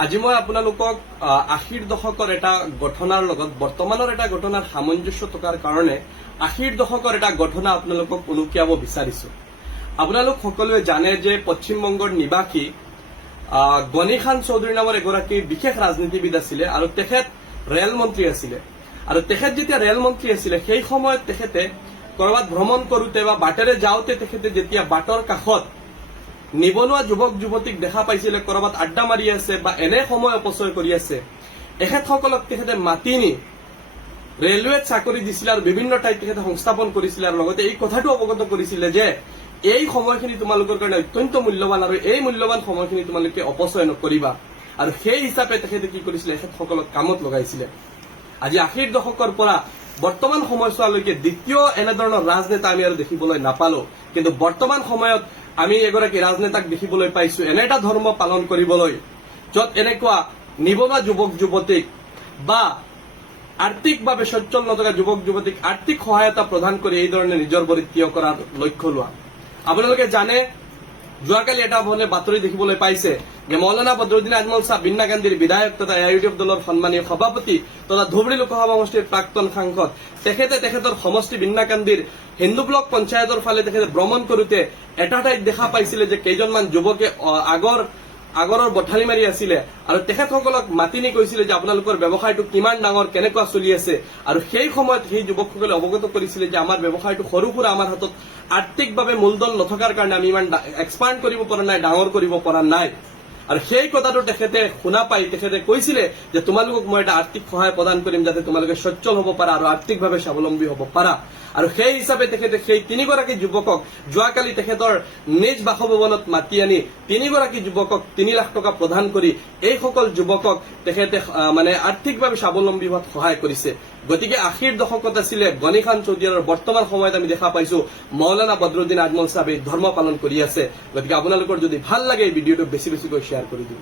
আজি মই আপোনালোকক ৮০ৰ দশকৰ এটা ঘটনাৰ লগত বৰ্তমানৰ এটা ঘটনাৰ সামঞ্জস্য থকাৰ কাৰণে ৮০ৰ দশকৰ এটা ঘটনা আপোনালোকক উনুকিয়াব বিচাৰিছো। আপোনালোক সকলোৱে জানে যে পশ্চিমবংগৰ নিবাসী গনি খান চৌধুৰী নামৰ এগৰাকী বিশেষ ৰাজনীতিবিদ আছিলে আৰু তেখেত ৰেল মন্ত্ৰী আছিলে। আৰু তেখেত যেতিয়া ৰেল মন্ত্ৰী আছিলে সেই সময়ত তেখেতে কৰবাত ভ্ৰমণ কৰোতে বা বাটেৰে যাওঁতে তেখেতে যেতিয়া বাটৰ কাষত নিবনুৱা যুৱক যুৱতীক দেখা পাইছিলে কৰবাত আড্ডা মাৰি আছে বা এনে সময় অপচয় কৰি আছে, এখেতসকলক তেখেতে মাতি নি ৰেলৱেত চাকৰি দিছিলে আৰু বিভিন্ন ঠাইত তেখেতে সংস্থাপন কৰিছিলে আৰু লগতে এই কথাটো অৱগত কৰিছিলে যে এই সময়খিনি তোমালোকৰ কাৰণে অত্যন্ত মূল্যৱান আৰু এই মূল্যৱান সময়খিনি তোমালোকে অপচয় নকৰিবা। আৰু সেই হিচাপে তেখেতে কি কৰিছিলে, এখেতসকলক কামত লগাইছিলে। আজি ৮০ৰ দশকৰ পৰা বৰ্তমান সময়ছোৱালৈকে দ্বিতীয় এনেধৰণৰ ৰাজনেতা আমি আৰু দেখিবলৈ নাপালো, কিন্তু বৰ্তমান সময়ত আমি এগৰাকী ৰাজনেতাক দেখিবলৈ পাইছো এনে এটা ধৰ্ম পালন কৰিবলৈ য'ত এনেকুৱা নিবনুৱা যুৱক যুৱতীক বা আৰ্থিকভাৱে সচ্ছল নথকা যুৱক যুৱতীক আৰ্থিক সহায়তা প্ৰদান কৰি এই ধৰণে নিজৰ ভৰিত থিয় কৰাৰ লক্ষ্য লোৱা। আপোনালোকে জানে যোৱাকালি এটা বাতৰি দেখিবলৈ পাইছে যে মৌলানা বদৰুদ্দিন আজমল সাহেব বিন্না গান্ধীৰ বিধায়ক তথা এআইইউডিএফ দলৰ সন্মানীয় সভাপতি তথা ধুবুৰী লোকসভা সমষ্টিৰ প্ৰাক্তন সাংসদ তেখেতে তেখেতৰ সমষ্টি বিন্না গান্ধীৰ হিন্দু ব্লক পঞ্চায়তৰ ফালে তেখেতে ভ্ৰমণ কৰোতে এটা ঠাইত দেখা পাইছিলে যে কেইজনমান যুৱকে আগৰৰ বঠালি মাৰি আছিলে আৰু তেখেতসকলক মাতি নি কৈছিলে যে আপোনালোকৰ ব্যৱসায়টো কিমান ডাঙৰ, কেনেকুৱা চলি আছে। আৰু সেই সময়ত সেই যুৱকসকলে অৱগত কৰিছিলে যে আমাৰ ব্যৱসায়টো সৰু সুৰা, আমাৰ হাতত আৰ্থিকভাৱে মূলধন নথকাৰ কাৰণে আমি ইমান এক্সপাণ্ড কৰিব পৰা নাই, ডাঙৰ কৰিব পৰা নাই। আৰু সেই কথাটো তেখেতে শুনা পাই তেখেতে কৈছিলে যে তোমালোকক মই এটা আৰ্থিক সহায় প্ৰদান কৰিম যাতে তোমালোকে সচ্ছল হ'ব পাৰা আৰু আৰ্থিকভাৱে স্বাৱলম্বী হ'ব পাৰা। আৰু সেই হিচাপে তেখেতে সেই তিনিগৰাকী যুৱকক যোৱাকালি তেখেতৰ নিজ বাসভৱনত মাতি আনি তিনিগৰাকী যুৱকক ৩ লাখ টকা প্ৰদান কৰি এইসকল যুৱকক তেখেতে আৰ্থিকভাৱে স্বাৱলম্বী হোৱাত সহায় কৰিছে। গতিকে ৮০ৰ দশকত আছিলে গনি খান চৌধুৰী আৰু বৰ্তমান সময়ত আমি দেখা পাইছো মৌলানা বদৰুদ্দিন আজমল সাহেবে ধৰ্ম পালন কৰি আছে। গতিকে আপোনালোকৰ যদি ভাল লাগে এই ভিডিঅ'টো বেছি বেছিকৈ শ্বেয়াৰ কৰি দিব।